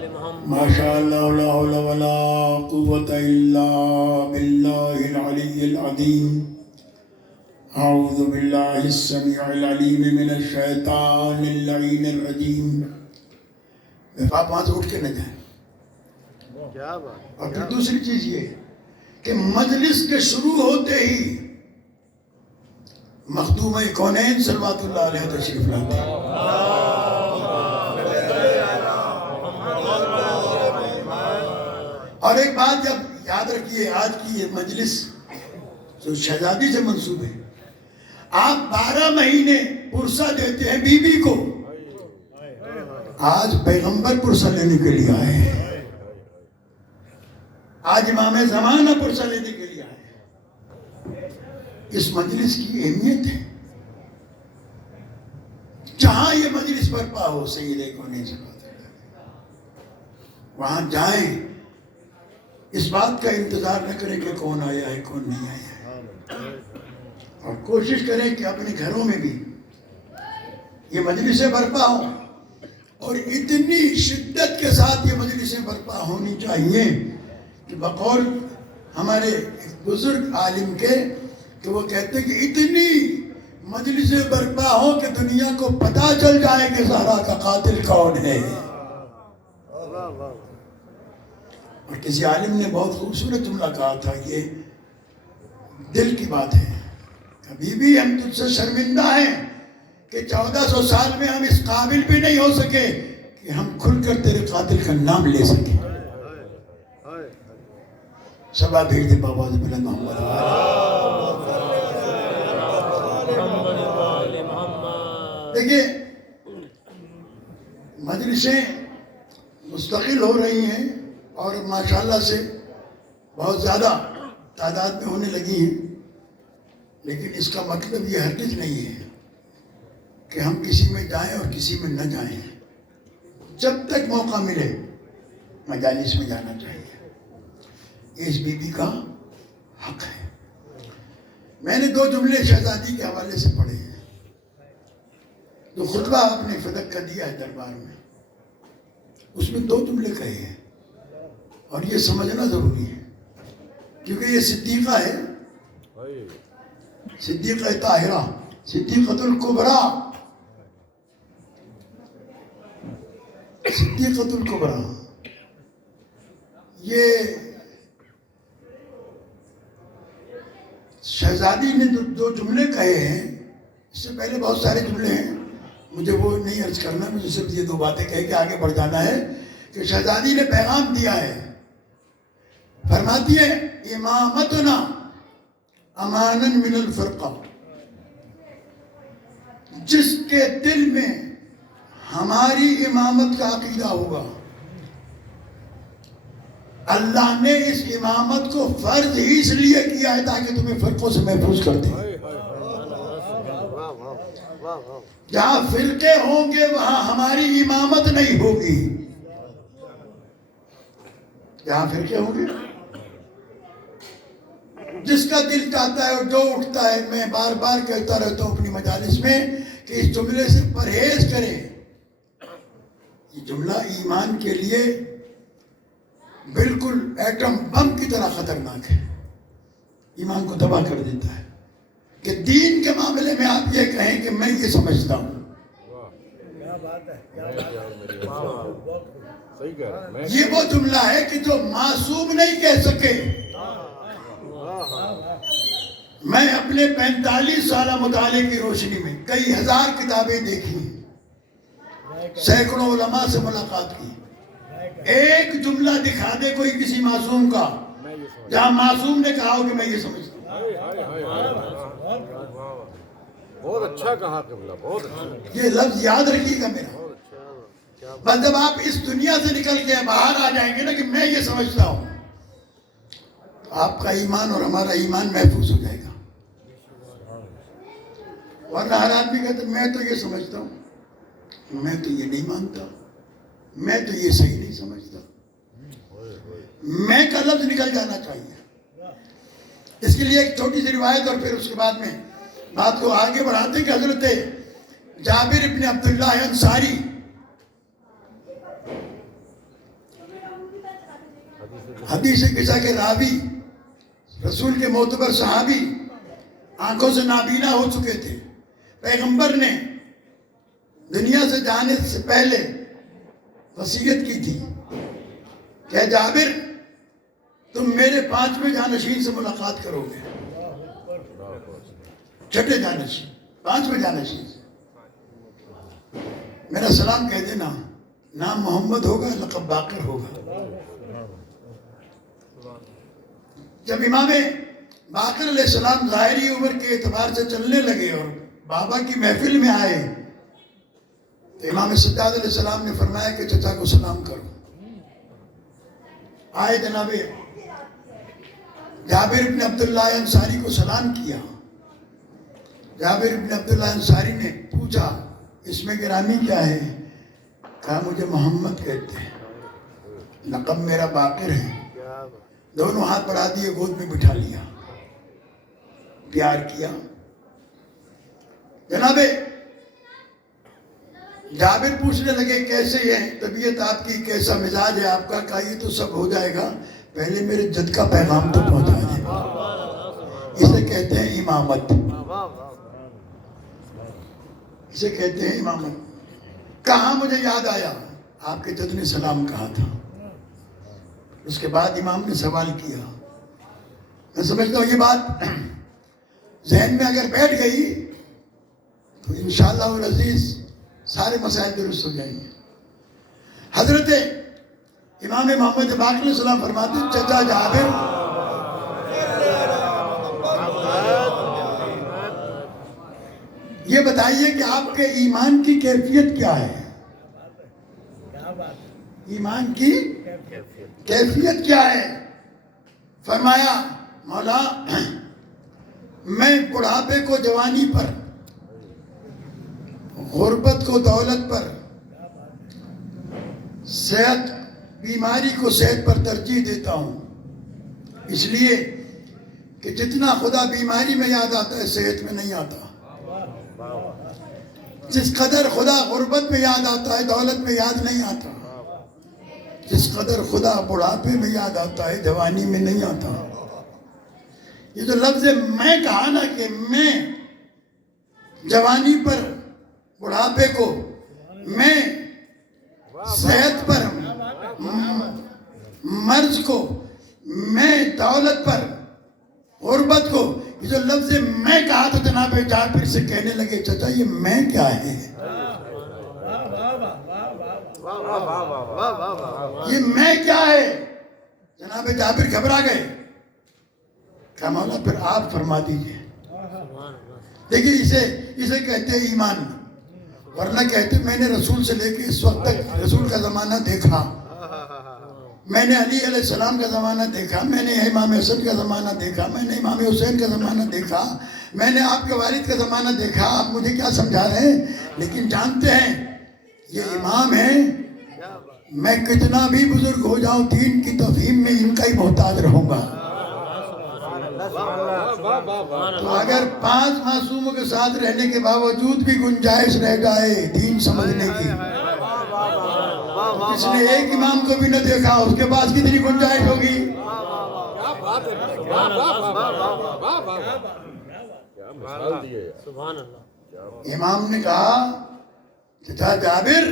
ماشاء اللہ لا حول ولا قوة الا باللہ العلی العظیم اعوذ باللہ السمیع العلیم من الشیطان اللعین الرجیم۔ آپ وہاں سے اٹھ کے نہ جائیں۔ اور پھر دوسری چیز یہ کہ مجلس کے شروع ہوتے ہی مخدومہ کونین صلوات اللہ علیہ تشریف لاتے ہیں۔ اور ایک بات جب یاد رکھیے، آج کی یہ مجلس جو شہزادی سے منسوب ہے، آپ 12 مہینے پرسہ دیتے ہیں بی بی کو، آج پیغمبر پرسہ لینے کے لیے آئے ہیں، آج امام زمانہ پرسہ لینے کے لیے آئے ہیں۔ اس مجلس کی اہمیت ہے، جہاں یہ مجلس برپا ہو سید کونین سے بات ہے، وہاں جائیں، اس بات کا انتظار نہ کریں کہ کون آیا ہے کون نہیں آیا ہے، اور کوشش کریں کہ اپنے گھروں میں بھی یہ مجلسیں برپا ہوں، اور اتنی شدت کے ساتھ یہ مجلسیں برپا ہونی چاہیے کہ بقول ہمارے ایک بزرگ عالم کے کہ وہ کہتے ہیں کہ اتنی مجلسیں برپا ہوں کہ دنیا کو پتہ چل جائے کہ زہرا کا قاتل کون ہے۔ اور کسی عالم نے بہت خوبصورت جملہ کہا تھا، یہ دل کی بات ہے، ابھی بھی ہم تجھ سے شرمندہ ہیں کہ 1400 سال میں ہم اس قابل بھی نہیں ہو سکے کہ ہم کھل کر تیرے قاتل کا نام لے سکیں۔ سبا بھیج دے بابا بلند محمد۔ دیکھیے مجلسیں مستقل ہو رہی ہیں اور ماشاءاللہ سے بہت زیادہ تعداد میں ہونے لگی ہیں، لیکن اس کا مطلب یہ ہرگز نہیں ہے کہ ہم کسی میں جائیں اور کسی میں نہ جائیں۔ جب تک موقع ملے مجالس میں جانا چاہیے، یہ اس بی بی کا حق ہے۔ میں نے 2 جملے شہزادی کے حوالے سے پڑھے ہیں، جو خطبہ آپ نے فدق کا دیا ہے دربار میں، اس میں 2 جملے کہے ہیں، اور یہ سمجھنا ضروری ہے کیونکہ یہ صدیقہ ہے، صدیقہ طاہرہ، صدیقۃ الکبریٰ، صدیقۃ الکبریٰ۔ یہ شہزادی نے 2 جملے کہے ہیں، اس سے پہلے بہت سارے جملے ہیں، مجھے وہ نہیں عرض کرنا، مجھے صرف یہ 2 باتیں کہہ کے آگے بڑھ جانا ہے کہ شہزادی نے پیغام دیا ہے، فرماتی ہے امامتنا امانا من الفرقہ، جس کے دل میں ہماری امامت کا عقیدہ ہوگا، اللہ نے اس امامت کو فرض ہی اس لیے کیا ہے تاکہ تمہیں فرقوں سے محفوظ کر دے۔ جہاں فرقے ہوں گے وہاں ہماری امامت نہیں ہوگی، جہاں فرقے ہوں گے، جس کا دل چاہتا ہے اور جو اٹھتا ہے، میں بار بار کہتا رہتا ہوں اپنی مجالس میں کہ اس جملے سے پرہیز کریں، یہ جملہ ایمان کے لیے بالکل ایٹم بم کی طرح خطرناک ہے، ایمان کو تباہ کر دیتا ہے، کہ دین کے معاملے میں آپ یہ کہیں کہ میں یہ سمجھتا ہوں، یہ وہ جملہ ہے کہ جو معصوم نہیں کہہ سکے۔ میں اپنے 45 سالہ مطالعے کی روشنی میں کئی ہزار کتابیں دیکھی، سینکڑوں علماء سے ملاقات کی، ایک جملہ دکھا دے کوئی کسی معصوم کا جہاں معصوم نے کہا ہو کہ میں یہ سمجھتا ہوں۔ بہت اچھا کہا قبلہ، بہت اچھا۔ یہ لفظ یاد رکھیے گا میرا، بس جب آپ اس دنیا سے نکل کے باہر آ جائیں گے نا کہ میں یہ سمجھتا ہوں، آپ کا ایمان اور ہمارا ایمان محفوظ ہو جائے گا۔ ورنہ ہر آدمی کہتا ہے میں تو یہ سمجھتا ہوں، میں تو یہ نہیں مانتا، میں تو یہ صحیح نہیں سمجھتا، میں کا لفظ نکل جانا چاہیے۔ اس کے لیے ایک چھوٹی سی روایت اور پھر اس کے بعد میں بات کو آگے بڑھاتے ہیں کہ حضرت جابر ابن عبداللہ انصاری حدیث قصہ کے راوی رسول کے معتبر صحابی آنکھوں سے نابینا ہو چکے تھے. پیغمبر نے دنیا سے جانے سے پہلے وصیت کی تھی کہ جابر تم میرے 5ویں جانشین سے ملاقات کرو گے. چھٹے جانشین 5ویں جانشین سے میرا سلام کہہ دینا. نام محمد ہوگا, لقب باقر ہوگا. جب امام باقر علیہ السلام ظاہری عمر کے اعتبار سے چلنے لگے اور بابا کی محفل میں آئے تو امام سجاد علیہ السلام نے فرمایا کہ چچا کو سلام کرو. آئے جناب جابر ابن عبداللہ انصاری کو سلام کیا. جابر ابن عبداللہ انصاری نے پوچھا اس میں گرامی کیا ہے؟ کہا مجھے محمد کہتے ہیں, لقب میرا باقر ہے. دونوں ہاتھ بڑھا دیے, گود میں بٹھا لیا, پیار کیا. جناب جابر پوچھنے لگے کیسے ہے طبیعت آپ کی, کیسا مزاج ہے آپ کا؟ کہا یہ تو سب ہو جائے گا, پہلے میرے جد کا پیغام تو پہنچا دے. اسے کہتے ہیں امامت, اسے کہتے ہیں امامت. کہاں مجھے یاد آیا آپ کے جد نے سلام کہا تھا. اس کے بعد امام نے سوال کیا. میں سمجھتا ہوں یہ بات ذہن میں اگر بیٹھ گئی تو انشاءاللہ العزیز سارے مسائل درست ہو جائیں گے. حضرت امام محمد باقر علیہ السلام فرماتے ہیں چچا جابر یہ بتائیے کہ آپ کے ایمان کی کیفیت کیا ہے؟ ایمان کی کیفیت کیا ہے؟ فرمایا مولا میں بڑھاپے کو جوانی پر, غربت کو دولت پر, صحت بیماری کو صحت پر ترجیح دیتا ہوں. اس لیے کہ جتنا خدا بیماری میں یاد آتا ہے صحت میں نہیں آتا. جس قدر خدا غربت میں یاد آتا ہے دولت میں یاد نہیں آتا. جس قدر خدا بڑھاپے میں یاد آتا ہے جوانی میں نہیں آتا. یہ جو لفظ میں کہا نا کہ میں جوانی پر, بڑھاپے کو, میں صحت پر, مرض کو, میں دولت پر, غربت کو, یہ جو لفظ میں کہا تو جناب جابر سے کہنے لگے چچا یہ میں کیا ہے؟ یہ میں کیا ہے؟ جناب جابر گھبرا گئے. کہا مولا پھر آپ فرما دیجئے. دیکھیے اسے کہتے ہیں ایمان, ورنہ کہتے میں نے رسول سے لے کے اس وقت تک رسول کا زمانہ دیکھا, میں نے علی علیہ السلام کا زمانہ دیکھا, میں نے امام حسن کا زمانہ دیکھا, میں نے امام حسین کا زمانہ دیکھا, میں نے آپ کے والد کا زمانہ دیکھا. آپ مجھے کیا سمجھا رہے ہیں؟ لیکن جانتے ہیں یہ امام ہیں, میں کتنا بھی بزرگ ہو جاؤں دین کی تفہیم میں ان کا ہی محتاج رہوں گا. تو اگر 5 معصوموں کے ساتھ رہنے کے باوجود بھی گنجائش رہ جائے دین سمجھنے کی, جس نے ایک امام کو بھی نہ دیکھا اس کے پاس کتنی گنجائش ہوگی؟ امام نے کہا چچا جابر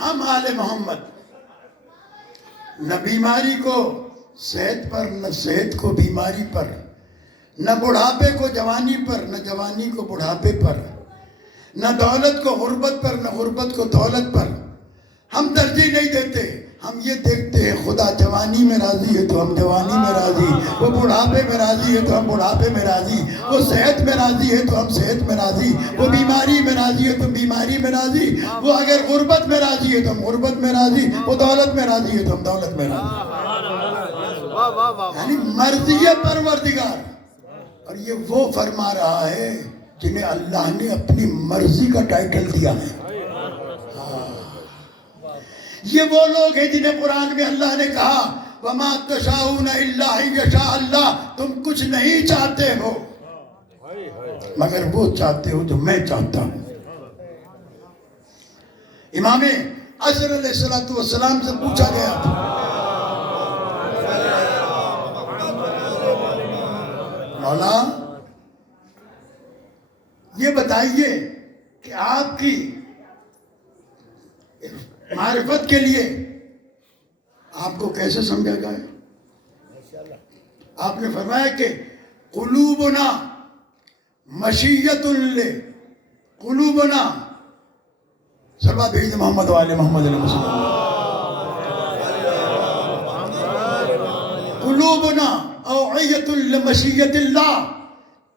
ہم آل محمد نہ بیماری کو صحت پر, نہ صحت کو بیماری پر, نہ بڑھاپے کو جوانی پر, نہ جوانی کو بڑھاپے پر, نہ دولت کو غربت پر, نہ غربت کو دولت پر ہم ترجیح نہیں دیتے. ہم یہ دیکھتے ہیں خدا جوانی میں راضی ہے تو ہم جوانی میں راضی, وہ بڑھاپے میں راضی ہے تو ہم بڑھاپے میں راضی, وہ صحت میں راضی ہے تو ہم صحت میں راضی, وہ بیماری میں راضی ہے تو ہم بیماری میں راضی, وہ اگر غربت میں راضی ہے تو ہم غربت میں راضی, وہ دولت میں راضی ہے تو ہم دولت میں راضی. یعنی مرضی پروردگار. اور یہ وہ فرما رہا ہے جنہیں اللہ نے اپنی مرضی کا ٹائٹل دیا ہے. یہ وہ لوگ ہیں جنہیں قرآن میں اللہ نے کہا وَمَا تَشَاءُونَ إِلَّا أَن يَشَاءَ اللَّهُ, تم کچھ نہیں چاہتے ہو مگر وہ چاہتے ہو جو میں چاہتا ہوں. امام عصر علیہ السلام سے پوچھا گیا تھا مولا یہ بتائیے کہ آپ کی معرفت کے لیے آپ کو کیسے سمجھا جائے؟ آپ نے فرمایا کہ قلوبنا مشیت قلوبنا صلوات بھیج محمد والے محمد علیہ وسلم قلوبنا اوعیت لمشیت اللہ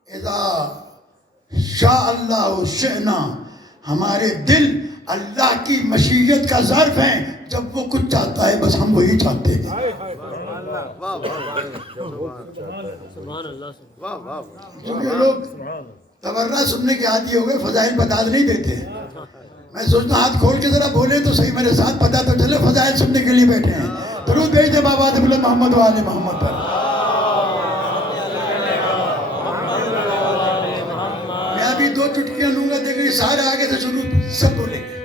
اذا شاء اللہ شئنا، ہمارے دل اللہ کی مشیت کا ظرف ہیں، جب وہ کچھ چاہتا ہے بس ہم وہی چاہتے ہیں۔ کیونکہ لوگ تبرہ سننے کے عادی ہو گئے، فضائل بتا نہیں دیتے۔ میں سوچتا ہاتھ کھول کے ذرا بولے تو صحیح، میرے ساتھ پتا تو چلے فضائل سننے کے لیے بیٹھے ہیں۔ درود بھیج دے بابا دبل محمد والے محمد پر۔ میں ابھی 2 چٹکیاں لوں گا، دیکھیں سارے آگے سے شروع سب بولیں گے۔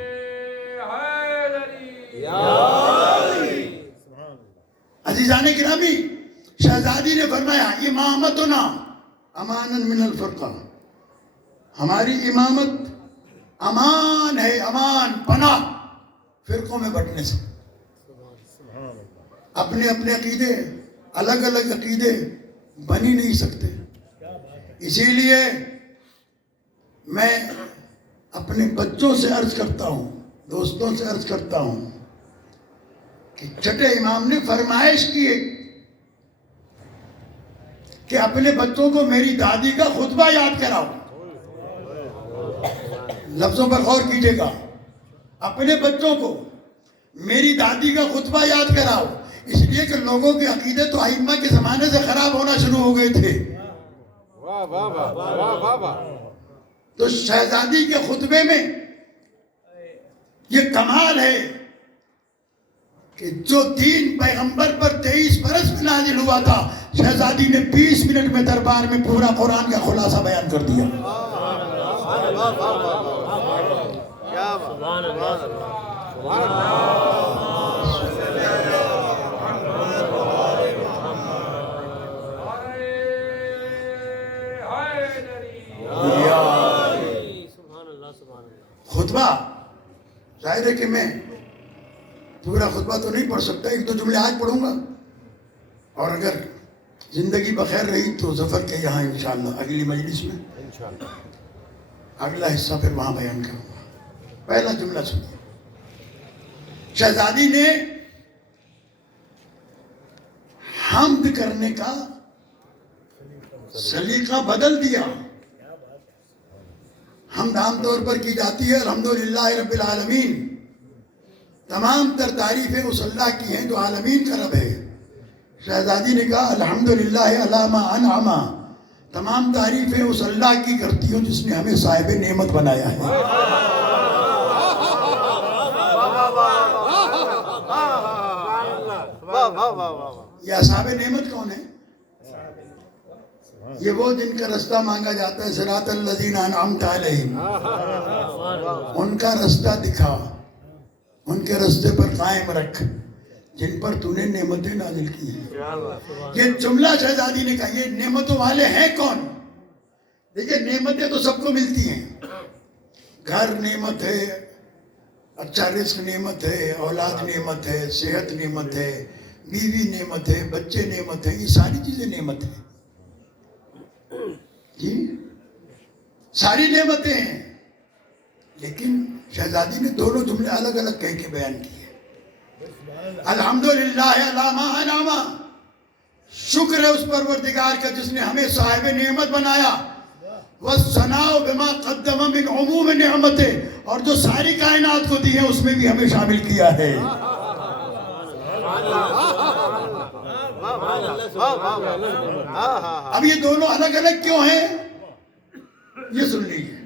عزیزان گرامی، شہزادی نے فرمایا امامتنا امانا من الفرقہ، ہماری امامت امان ہے، امان پناہ فرقوں میں بٹنے سے۔ اپنے اپنے عقیدے، الگ الگ عقیدے بن ہی نہیں سکتے۔ اسی لیے میں اپنے بچوں سے عرض کرتا ہوں، دوستوں سے عرض کرتا ہوں کہ چھٹے امام نے فرمائش کی کہ اپنے بچوں کو میری دادی کا خطبہ یاد کراؤ۔ لفظوں پر غور کیجئے گا، اپنے بچوں کو میری دادی کا خطبہ یاد کراؤ، اس لیے کہ لوگوں کے عقیدے تو ائمہ کے زمانے سے خراب ہونا شروع ہو گئے تھے۔ واہ واہ واہ واہ واہ واہ۔ تو شہزادی کے خطبے میں یہ کمال ہے کہ جو دین پیغمبر پر 23 برس میں نازل ہوا تھا، شہزادی نے 20 منٹ میں دربار میں پورا قرآن کا خلاصہ بیان کر دیا۔ خطبہ ظاہر ہے کہ میں پورا خطبہ تو نہیں پڑھ سکتا، 1-2 جملے آج پڑھوں گا، اور اگر زندگی بخیر رہی تو ظفر کے یہاں انشاءاللہ اگلی مجلس میں اگلا حصہ پھر وہاں بیان کروں گا۔ پہلا جملہ سنیے، شہزادی نے حمد کرنے کا سلیقہ بدل دیا۔ حمد عام طور پر کی جاتی ہے الحمدللہ رب العالمین، تمام تر تعریفیں اس اللہ کی ہیں جو عالمین کا رب ہے۔ شہزادی نے کہا الحمدللہ علی ما انعم، تمام تعریفیں اس اللہ کی کرتی ہوں جس نے ہمیں صاحب نعمت بنایا ہے۔ یہ اصحاب نعمت کون ہے؟ یہ وہ جن کا رستہ مانگا جاتا ہے صراط الذین انعمت علیہم، ان کا رستہ دکھا، ان کے رستے پر قائم رکھ جن پر تو نے نعمتیں نازل کی ہیں۔ یہ جملہ شہزادی نے کہا، یہ نعمتوں والے ہیں کون؟ دیکھیں نعمتیں تو سب کو ملتی ہیں، گھر نعمت ہے، اچھا رزق نعمت ہے، اولاد نعمت ہے، صحت نعمت ہے، بیوی نعمت ہے، بچے نعمت ہے، یہ ساری چیزیں نعمت ہیں جی، ساری نعمتیں ہیں۔ لیکن شہزادی نے دونوں جملے الگ الگ کہہ کے بیان کیے۔ الحمدللہ علی ما انعم، شکر ہے اس پروردگار کا جس نے ہمیں صاحب نعمت بنایا، والثناء بما قدم من عموم نعمتیں، اور جو ساری کائنات کو دی ہے اس میں بھی ہمیں شامل کیا ہے۔ اب یہ دونوں الگ الگ کیوں ہیں یہ سن لیجیے،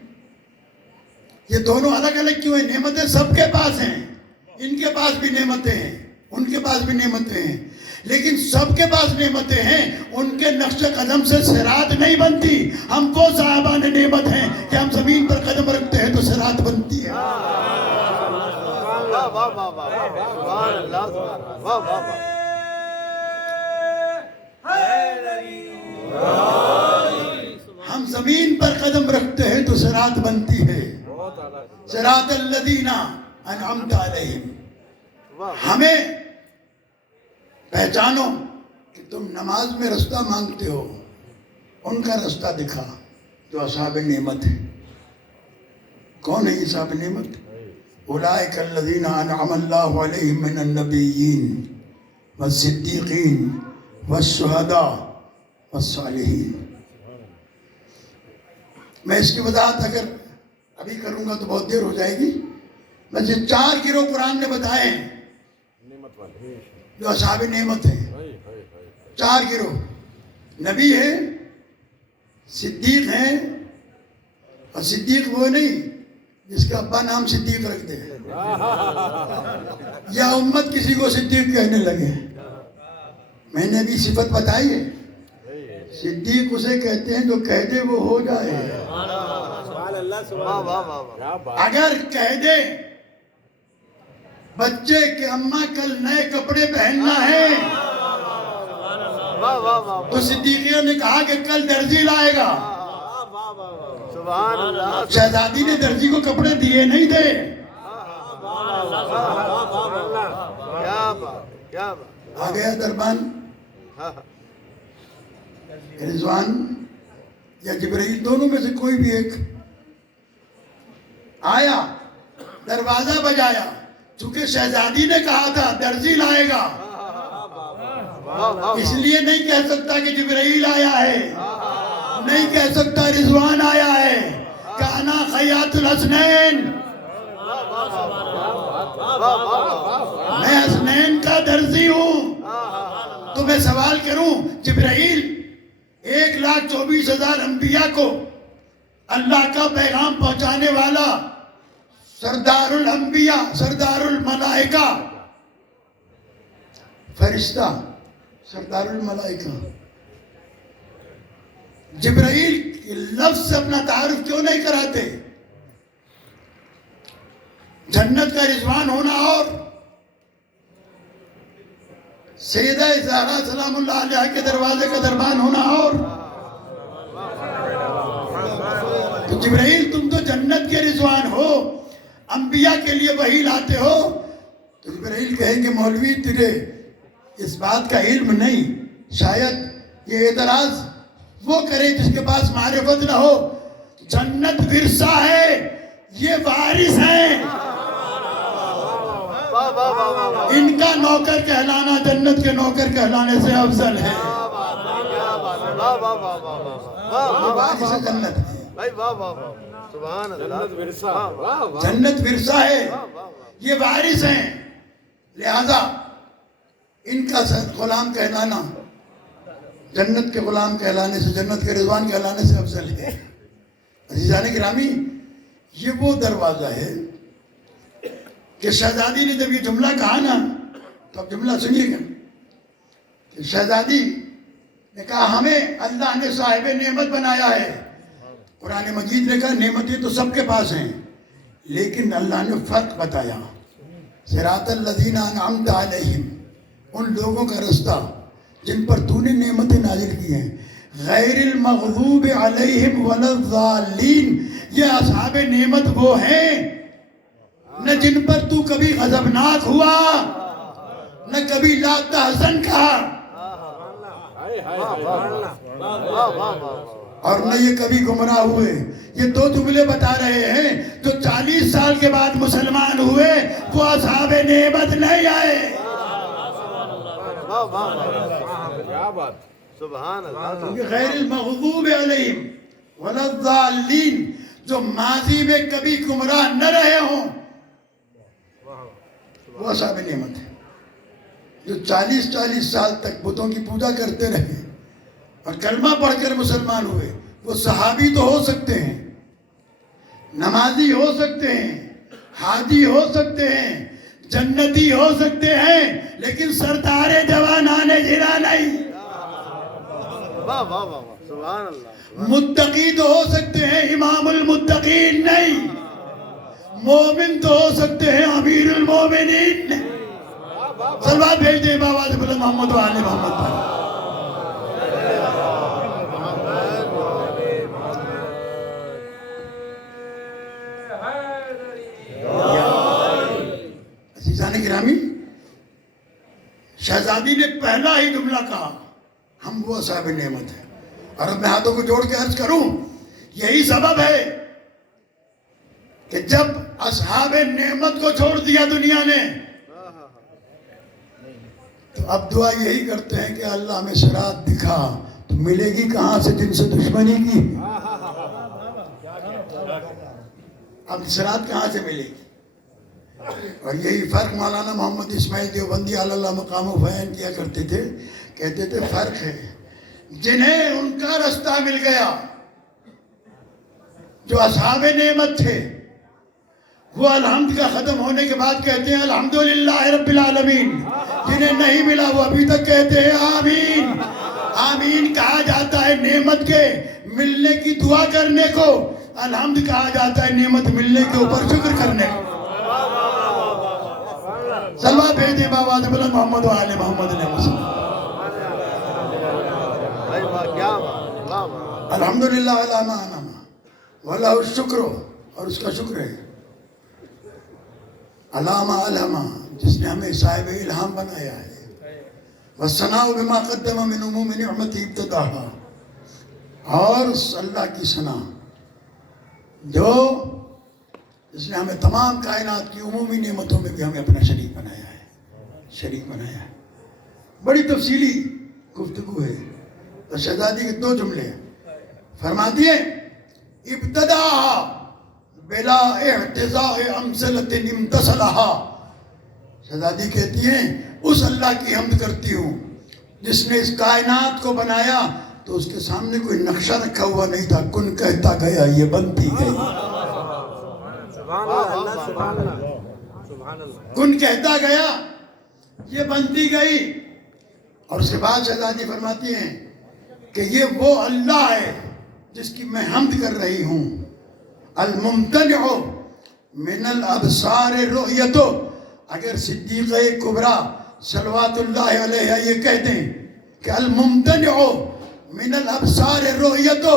یہ دونوں الگ الگ کیوں ہیں؟ نعمتیں سب کے پاس ہیں، ان کے پاس بھی نعمتیں ہیں، ان کے پاس بھی نعمتیں ہیں، لیکن سب کے پاس نعمتیں ہیں، ان کے نقش قدم سے صراط نہیں بنتی۔ ہم وہ صاحبان نعمت ہیں کہ ہم زمین پر قدم رکھتے ہیں تو صراط بنتی ہے۔ حیدری زمین پر قدم رکھتے ہیں تو صراط بنتی ہے. بہت اعلیٰ. صراط الذین انعمت علیہم. ہمیں پہچانو کہ تم نماز میں رستہ مانگتے ہو، ان کا رستہ دکھا جو اصحاب نعمت ہے. کون ہے اصحاب نعمت؟ اولئک الذین انعم اللہ علیہم من النبیین والصدیقین والشہداء والصالحین. میں اس کی وضاحت اگر ابھی کروں گا تو بہت دیر ہو جائے گی. بس یہ 4 گروہ قرآن نے بتائے ہیں نعمت والے. جو اصحاب نعمت ہیں. 4 گروہ. نبی ہے، صدیق ہیں، اور صدیق وہ نہیں جس کا ابا نام صدیق رکھ دے یا امت کسی کو صدیق کہنے لگے. میں نے بھی صفت بتائی ہے. صدیق اسے کہتے ہیں جو کہہ دے وہ ہو جائے. اگر کہہ دے بچے کہ اماں کل نئے کپڑے پہننا ہے تو صدیقیوں نے کہا کہ کل درزی لائے گا. شہزادی نے درزی کو کپڑے دیے نہیں تھے. آ گیا دربان رضوان یا جبرائیل، دونوں میں سے کوئی بھی ایک آیا، دروازہ بجایا. چونکہ شہزادی نے کہا تھا درزی لائے گا، اس لیے نہیں کہہ سکتا کہ جبرائیل آیا ہے، نہیں کہہ سکتا رضوان آیا ہے. کانا خیاط الحسنین، میں حسنین کا درزی ہوں. تو میں سوال کروں، جبرائیل 1,24,000 انبیاء کو اللہ کا پیغام پہنچانے والا سردار الانبیاء، سردار الملائکہ، فرشتہ، سردار الملائکہ، جبرائیل لفظ سے اپنا تعارف کیوں نہیں کراتے؟ جنت کا رضوان ہونا اور سیدہ زہرا سلام اللہ علیہ کے دروازے کا دربان ہونا اور. تو جبرائیل تم تو جنت کے رضوان ہو، انبیاء کے لیے وحی لاتے ہو. تو جبرائیل کہیں گے مولوی تیرے اس بات کا علم نہیں، شاید یہ اعتراض وہ کرے جس کے پاس معرفت نہ ہو. جنت ورثہ ہے، یہ وارث ہیں. ان کا نوکر کہلانا جنت کے نوکر کہلانے سے افضل ہے. وارث جنت ہے. جنت ورثہ ہے، یہ وارث ہیں. لہذا ان کا غلام کہلانا جنت کے غلام کہلانے سے، جنت کے رضوان کہلانے سے افضل ہے. عزیزان گرامی، یہ وہ دروازہ ہے کہ شہزادی نے جب یہ جملہ کہا نا، تو اب جملہ سنیے گا کہ شہزادی نے کہا ہمیں اللہ نے صاحب نعمت بنایا ہے. قرآن مجید نے کہا نعمتیں تو سب کے پاس ہیں، لیکن اللہ نے فرق بتایا. صراط الذین انعمت علیہم، ان لوگوں کا رستہ جن پر تو نے نعمتیں نازل کی ہیں. غیر المغضوب علیہم ولا الضالین، یہ اصحاب نعمت وہ ہیں نہ جن پر تو کبھی غضبناک ہوا، نہ کبھی لا تحزن کہا، اور نہ یہ کبھی گمراہ ہوئے. یہ 2 جملے بتا رہے ہیں جو 40 سال کے بعد مسلمان ہوئے وہ اصحاب نعمت نہیں آئے. کیا بات. سبحان اللہ. کیونکہ غیر المغضوب علیہم ولا الضالین، جو ماضی میں کبھی گمراہ نہ رہے ہوں وہ اصحاب نعمت ہے. جو 40 سال تک بتوں کی پوجا کرتے رہے اور کلمہ پڑھ کر مسلمان ہوئے، وہ صحابی تو ہو سکتے ہیں، نمازی ہو سکتے ہیں، حاجی ہو سکتے ہیں، جنتی ہو سکتے ہیں، لیکن سردار جوانان جنا نہیں. واہ واہ واہ، سبحان اللہ. متقی تو ہو سکتے ہیں، امام المتقین نہیں. مومن تو ہو سکتے ہیں، امیر المومنین نہیں. صلوات بھیج دیں بابا بلند محمد و آل محمد پر. گرامی، شہزادی نے پہلا ہی جملہ کہا ہم وہ اصحاب نعمت ہیں. اور اب میں ہاتھوں کو جوڑ کے عرض کروں، یہی سبب ہے کہ جب اصحاب نعمت کو چھوڑ دیا دنیا نے تو اب دعا یہی کرتے ہیں کہ اللہ ہمیں صراط دکھا. تو ملے گی کہاں سے جن سے دشمنی کی؟ اب صراط کہاں سے ملے گی؟ اور یہی فرق مولانا محمد اسماعیل دیوبندی علی اللہ مقام و بیان کیا کرتے تھے. کہتے تھے فرق ہے جنہیں ان کا رستہ مل گیا، جو اصحاب نعمت تھے، وہ الحمد کا ختم ہونے کے بعد کہتے ہیں الحمدللہ رب العالمین. جنہیں نہیں ملا وہ ابھی تک کہتے ہیں آمین. آمین کہا جاتا ہے نعمت کے ملنے کی دعا کرنے کو، الحمد کہا جاتا ہے نعمت ملنے کے اوپر شکر کرنے کو. صلوات بھیج دیں بابا بلند محمد و آل محمد علیہ وسلم. الحمدللہ ولا ما انعم ولا الشکر، اور اس کا شکر ہے علامہ علامہ جس نے ہمیں صاحب الہام بنایا ہے. والثناء بما قدم من عموم نعمت ابتداها، اور اللہ کی ثنا جو اس نے ہمیں تمام کائنات کی عمومی نعمتوں میں بھی ہمیں اپنا شریک بنایا ہے. بڑی تفصیلی گفتگو ہے. تو شہزادی کے دو جملے فرماتی ہیں ابتدا بلا اعتزاء امثلۃ امتثلها. شہزادی کہتی ہیں اس اللہ کی حمد کرتی ہوں جس نے اس کائنات کو بنایا تو اس کے سامنے کوئی نقشہ رکھا ہوا نہیں تھا. کن کہتا گیا یہ بنتی گئی. کن کہتا گیا یہ بنتی گئی. اور اس کے بعد شہزادی فرماتی ہیں کہ یہ وہ اللہ ہے جس کی میں حمد کر رہی ہوں. الممتنع من الابصار رؤیتو. اگر صدیقہ کبریٰ صلوات اللہ علیہ یہ کہتے ہیں کہ الممتنع من الابصار رؤیتو،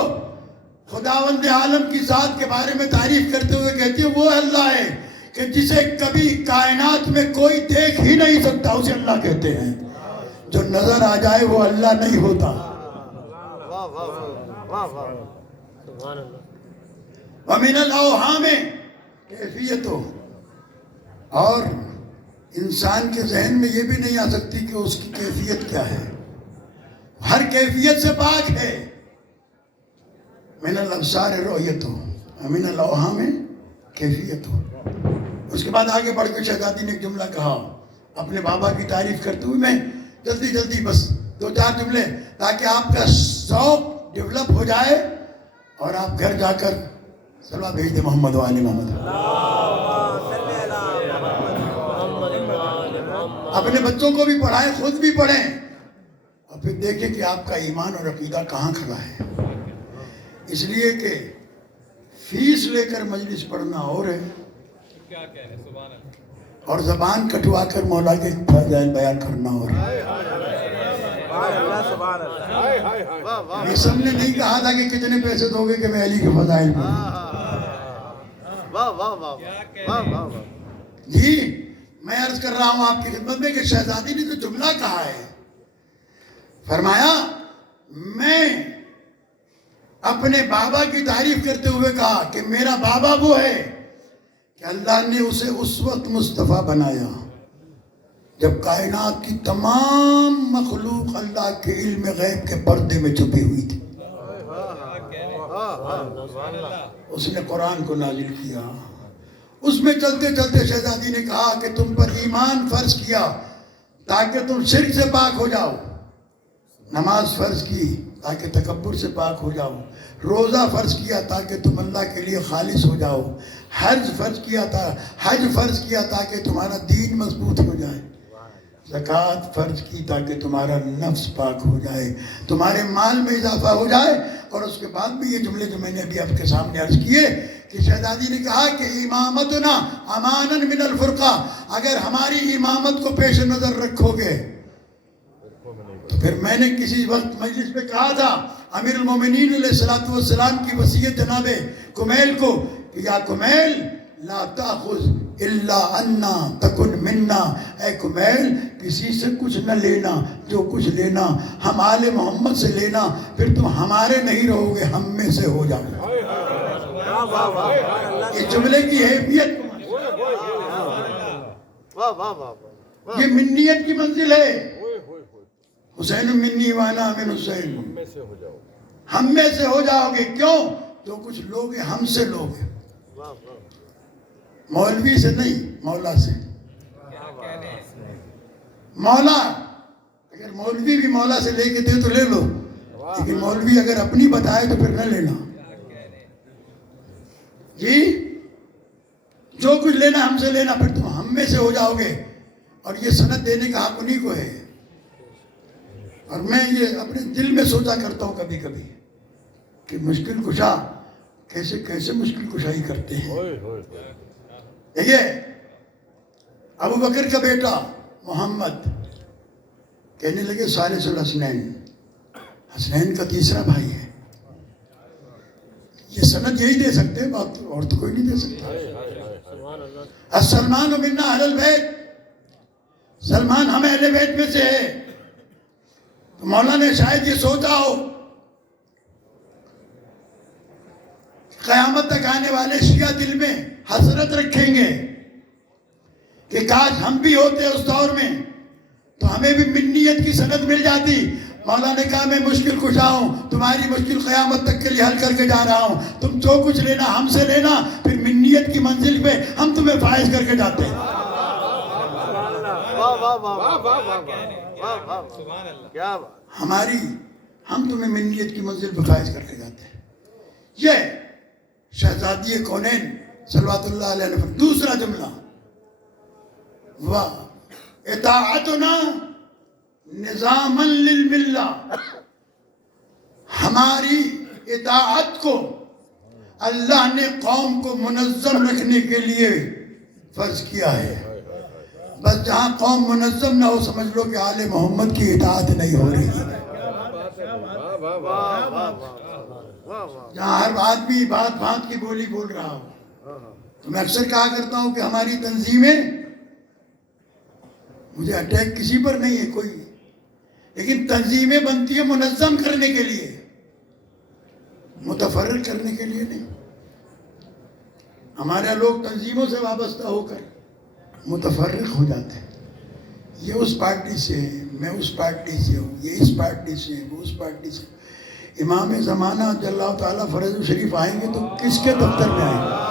خداوند عالم کی ذات کے بارے میں تعریف کرتے ہوئے کہتی ہے وہ اللہ ہے کہ جسے کبھی کائنات میں کوئی دیکھ ہی نہیں سکتا، اسے اللہ کہتے ہیں. جو نظر آ جائے وہ اللہ نہیں ہوتا. وَمِنَ الْأَوْهَامِ کیفیتوں، اور انسان کے ذہن میں یہ بھی نہیں آ سکتی کہ اس کی کیفیت کیا ہے. ہر کیفیت سے پاک ہے. من الابصار رؤیتو ومن الاوہام کیفیتو. اس کے بعد آگے بڑھ کے شہزادی نے ایک جملہ کہا اپنے بابا کی تعریف کرتے ہوئے. میں جلدی بس دو چار جملے تاکہ آپ کا ذوق ڈیولپ ہو جائے اور آپ گھر جا کر صلوات بھیج دیں محمد و آل محمد. اپنے بچوں کو بھی پڑھائیں، خود بھی پڑھیں، اور پھر دیکھیں کہ آپ کا ایمان اور عقیدہ کہاں کھڑا ہے. اس لیے کہ فیس لے کر مجلس پڑھنا اور ہے، اور زبان کٹوا کر مولا کے فضائل بیان کرنا اور ہے. یہ سب نے نہیں کہا تھا کہ کتنے پیسے دو گے کہ میں علی کے فضائل پڑھوں. جی میں عرض کر رہا ہوں آپ کی خدمت میں کہ شہزادی نے جو جملہ کہا ہے، فرمایا میں اپنے بابا کی تعریف کرتے ہوئے کہا کہ میرا بابا وہ ہے کہ اللہ نے اسے اس وقت مصطفیٰ بنایا جب کائنات کی تمام مخلوق اللہ کے علم غیب کے پردے میں چھپی ہوئی تھی. اس نے قرآن کو نازل کیا. اس میں چلتے چلتے شہزادی نے کہا کہ تم پر ایمان فرض کیا تاکہ تم شرک سے پاک ہو جاؤ، نماز فرض کی تاکہ تکبر سے پاک ہو جاؤ، روزہ فرض کیا تاکہ تم اللہ کے لیے خالص ہو جاؤ، حج فرض کیا تاکہ تمہارا دین مضبوط ہو جائے، زکوٰۃ فرض کی تاکہ تمہارا نفس پاک ہو جائے، تمہارے مال میں اضافہ ہو جائے. اور اس کے بعد بھی یہ جملے جو میں نے ابھی آپ کے سامنے عرض کیے کہ شہزادی نے کہا کہ امامتنا امانا من الفرقہ، اگر ہماری امامت کو پیش نظر رکھو گے تو پھر میں نے کسی وقت مجلس میں کہا تھا امیر المومنین علیہ السلام کی وصیت جناب کمیل کو کہ یا کمیل لا تاخذ الا عنا تکن منا، اے کمیل کسی سے کچھ نہ لینا، جو کچھ لینا ہم آل محمد سے لینا، پھر تم ہمارے نہیں رہو گے، ہم میں سے ہو جاؤ۔ یہ جملے کی اہمیت، واہ واہ واہ واہ، یہ منیت کی منزل ہے۔ حسین منی وانا من حسین، میں سے ہو جاؤ۔ ہم میں سے ہو جاؤ گے، کیوں؟ جو کچھ لوگے ہم سے لوگے، واہ واہ، مولوی سے نہیں، مولا سے۔ مولا اگر مولوی بھی مولا سے لے کے دے تو لے لو، لیکن مولوی اگر اپنی بتائے تو پھر نہ لینا۔ جی جو کچھ لینا ہم سے لینا، پھر تم ہم میں سے ہو جاؤ گے، اور یہ سند دینے کا حق انہی کو ہے۔ اور میں یہ اپنے دل میں سوچا کرتا ہوں کبھی کبھی کہ مشکل کشا کیسے کیسے مشکل کشائی کرتے ہیں۔ دیکھیے ابو بکر کا بیٹا محمد کہنے لگے ثالث الحسنین، حسنین کا تیسرا بھائی ہے۔ یہ سند یہی دے سکتے ہیں، بات اور تو کوئی نہیں دے سکتا۔ السلمان منا اہل البیت، سلمان ہم اہل بیت میں سے ہے۔ تو مولا نے شاید یہ سوچا ہو قیامت تک آنے والے شیعہ دل میں حسرت رکھیں گے کہ کاش ہم بھی ہوتے اس دور میں تو ہمیں بھی منیت کی سند مل جاتی۔ مولا نے کہا میں مشکل کشا ہوں، تمہاری مشکل قیامت تک کے لیے حل کر کے جا رہا ہوں، تم جو کچھ لینا ہم سے لینا، پھر منیت کی منزل پہ ہم تمہیں فائز کر کے جاتے ہیں۔ واہ واہ واہ واہ واہ واہ واہ واہ، سبحان اللہ، کیا بات، ہم تمہیں منیت کی منزل پہ فائز کر کے جاتے ہیں۔ یہ شہزادی کونین صلوات اللہ علیہ وسلم۔ دوسرا جملہ، واہ اطاعتنا نظاما للملہ، ہماری اطاعت کو اللہ نے قوم کو منظم رکھنے کے لیے فرض کیا ہے۔ بس جہاں قوم منظم نہ ہو سمجھ لو کہ آل محمد کی اطاعت نہیں ہو رہی ہے۔ واہ واہ واہ واہ واہ، جہاں ہر آدمی بات کی بولی بول رہا ہو۔ تو میں اکثر کہا کرتا ہوں کہ ہماری تنظیمیں، مجھے اٹیک کسی پر نہیں ہے کوئی، لیکن تنظیمیں بنتی ہیں منظم کرنے کے لیے، متفرق کرنے کے لیے نہیں۔ ہمارے لوگ تنظیموں سے وابستہ ہو کر متفرق ہو جاتے ہیں، یہ اس پارٹی سے ہے، میں اس پارٹی سے ہوں، یہ اس پارٹی سے ہے، وہ اس پارٹی سے۔ امام زمانہ جل اللہ تعالیٰ فرض شریف آئیں گے تو کس کے دفتر میں آئیں گے؟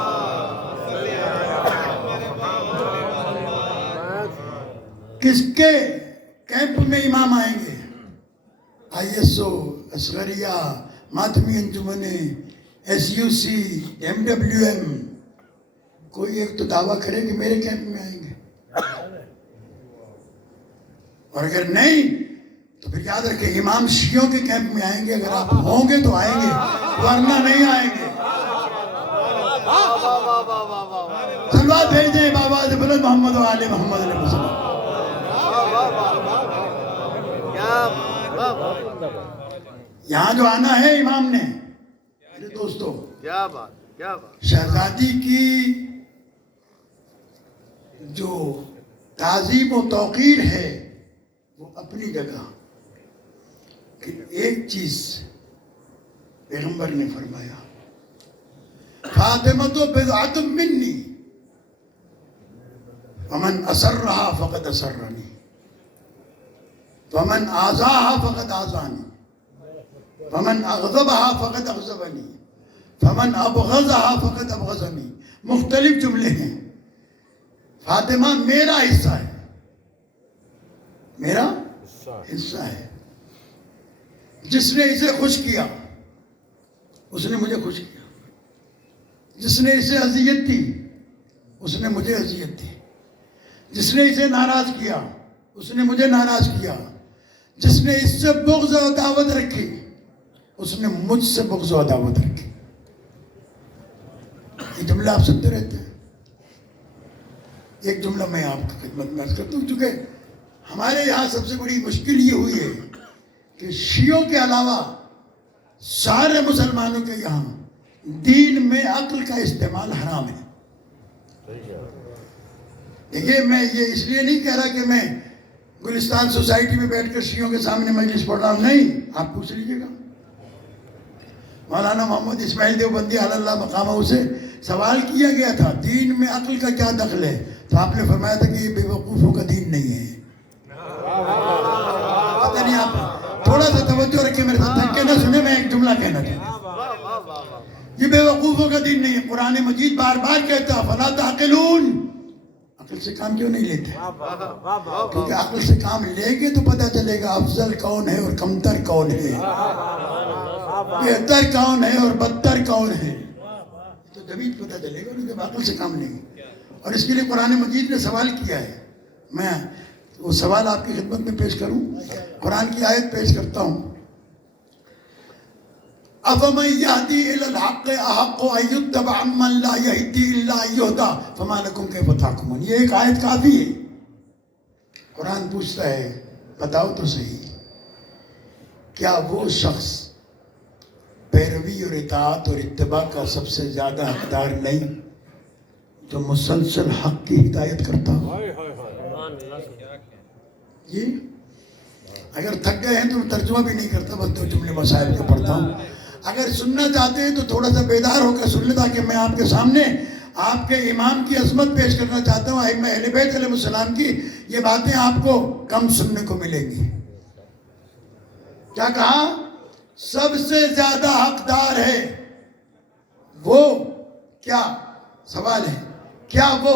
کس کے کیمپ میں امام آئیں گے؟ آئی ایس او، اصغریہ، ماتمی انجمن، S U C, M W M, کوئی ایک تو دعویٰ کرے کہ میرے کیمپ میں آئیں گے، اور اگر نہیں تو پھر یاد رکھیں امام شیعوں کے کیمپ میں آئیں گے، اگر آپ ہوں گے تو آئیں گے، ورنہ نہیں آئیں گے۔ صلوات بھیجیں بابا سے بلند محمد و آل محمد علیہ وسلم۔ یہاں جو آنا ہے امام نے، میرے دوستو، کیا بات، کیا بات، شہزادی کی جو تعظیم و توقیر ہے وہ اپنی جگہ، کہ ایک چیز پیغمبر نے فرمایا، فاطمہ تو بضعۃ منی ومن اسرها فقد اسرنی ومن آذاها فقد آذانی ومن اغضبها فقد اغضبنی فمن ابغضها فقد ابغضنی۔ مختلف جملے ہیں۔ فاطمہ میرا حصہ ہے، میرا حصہ ہے۔ جس نے اسے خوش کیا اس نے مجھے خوش کیا، جس نے اسے اذیت دی اس نے مجھے اذیت دی، جس نے اسے ناراض کیا اس نے مجھے ناراض کیا، جس نے اس سے بغض و عداوت رکھی اس نے مجھ سے بغض و عداوت رکھی۔ یہ جملہ آپ سنتے رہتے ہیں۔ ایک جملہ میں آپ کی خدمت میں عرض کرتا ہوں، چونکہ ہمارے یہاں سب سے بڑی مشکل یہ ہوئی ہے کہ شیعوں کے علاوہ سارے مسلمانوں کے یہاں دین میں عقل کا استعمال حرام ہے۔ دیکھیے میں یہ اس لیے نہیں کہہ رہا کہ میں گلستان سوسائٹی میں بیٹھ کر شیعوں کے سامنے مجلس پڑھ رہا ہوں، نہیں، آپ پوچھ لیجیے گا۔ مولانا محمد اسماعیل دیوبندی علی اللہ مقامہ سے سوال کیا گیا تھا دین میں عقل کا کیا دخل ہے، تو آپ نے فرمایا تھا کہ یہ بے وقوفوں کا دین نہیں ہے۔ پتہ نہیں آپ تھوڑا سا توجہ رکھیں میرے ساتھ، تھک کے نہ سنیں، میں ایک جملہ کہنا چاہتا ہوں۔ یہ بے وقوفوں کا دین نہیں ہے۔ قرآن مجید بار بار کہتا ہے فَلَا تَعْقِلُونَ، عقل سے کام کیوں نہیں لیتے؟ کیونکہ عقل سے کام لیں گے تو پتہ چلے گا افضل کون ہے اور کمتر کون ہے، بہتر کون ہے اور بدتر کون ہے، تو جبھی پتہ چلے گا جب عقل سے کام لیں گے۔ اور اس کے لیے قرآن مجید نے سوال کیا ہے، میں وہ سوال آپ کی خدمت میں پیش کروں، قرآن کی آیت پیش کرتا ہوں۔ أَفَمَنْ يَهْدِي إِلَى الْحَقِّ أَحَقُّ أَنْ يُتَّبَعَ مَنْ لَا يَهْدِي إِلَّا أَنْ يُهْدَىٰ فَمَا لَكُمْ كَيْفَ تَحْكُمُونَ۔ یہ ایک آیت کافی ہے۔ قرآن پوچھتا ہے بتاؤ تو صحیح، کیا وہ شخص پیروی اور اطاعت اور اتباع کا سب سے زیادہ حقدار نہیں جو مسلسل حق کی ہدایت کرتا ہو؟ جی اگر تھک گئے ہیں تو میں ترجمہ بھی نہیں کرتا، بس دو جملے مسائل کے پڑھتا ہوں۔ اگر سننا چاہتے ہیں تو تھوڑا سا بیدار ہو کر سن لیں، تاکہ میں آپ کے سامنے آپ کے امام کی عظمت پیش کرنا چاہتا ہوں، ائمہ اہل بیت علیہ السلام کی یہ باتیں آپ کو کم سننے کو ملیں گی۔ کیا کہا؟ سب سے زیادہ حقدار ہے وہ، کیا سوال ہے، کیا وہ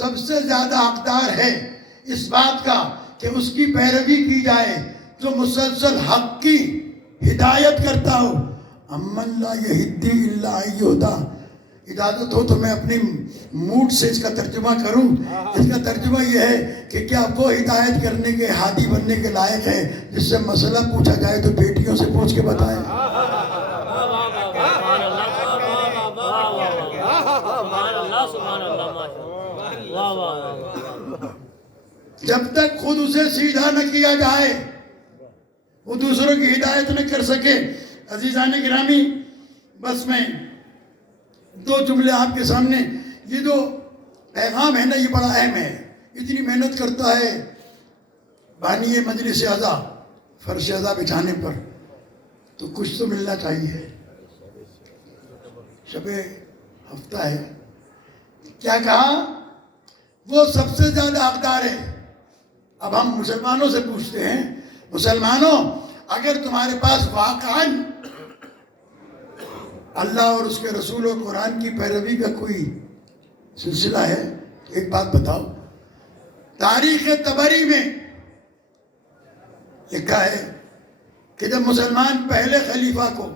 سب سے زیادہ حقدار ہے اس بات کا کہ اس کی پیروی کی جائے جو مسلسل حق کی ہدایت کرتا ہو؟ امن لا یہدی الا ان یہدیٰ، اجازت ہو تو میں اپنی موڈ سے اس کا ترجمہ کروں۔ اس کا ترجمہ یہ ہے کہ کیا وہ ہدایت کرنے کے، ہادی بننے کے لائق ہے جس سے مسئلہ پوچھا جائے تو بیٹیوں سے پوچھ کے بتائے؟ جب تک خود اسے سیدھا نہ کیا جائے وہ دوسروں کی ہدایت نہ کر سکے۔ عزیزان گرامی، بس میں دو جملے آپ کے سامنے، یہ جو پیغام ہے نا یہ بڑا اہم ہے۔ اتنی محنت کرتا ہے بانی مجلس اعضا فرش اعضا بچھانے پر، تو کچھ تو ملنا چاہیے۔ شب ہفتہ ہے، کیا کہا؟ وہ سب سے زیادہ حقدار ہے۔ اب ہم مسلمانوں سے پوچھتے ہیں، مسلمانوں اگر تمہارے پاس واقعاً اللہ اور اس کے رسول و قرآن کی پیروی کا کوئی سلسلہ ہے، ایک بات بتاؤ، تاریخ طبری میں لکھا ہے کہ جب مسلمان پہلے خلیفہ کو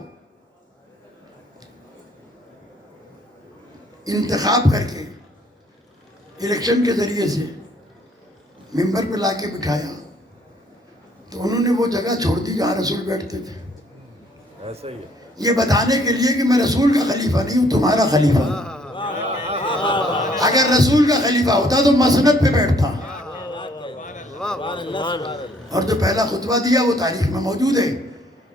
انتخاب کر کے الیکشن کے ذریعے سے ممبر پہ لا کے بٹھایا تو انہوں نے وہ جگہ چھوڑ دی جہاں رسول بیٹھتے تھے، ایسا ہی ہے۔ یہ بتانے کے لیے کہ میں رسول کا خلیفہ نہیں ہوں، تمہارا خلیفہ ہوں۔ اگر رسول کا خلیفہ ہوتا تو مسند پہ بیٹھتا، اور جو پہلا خطبہ دیا وہ تاریخ میں موجود ہے،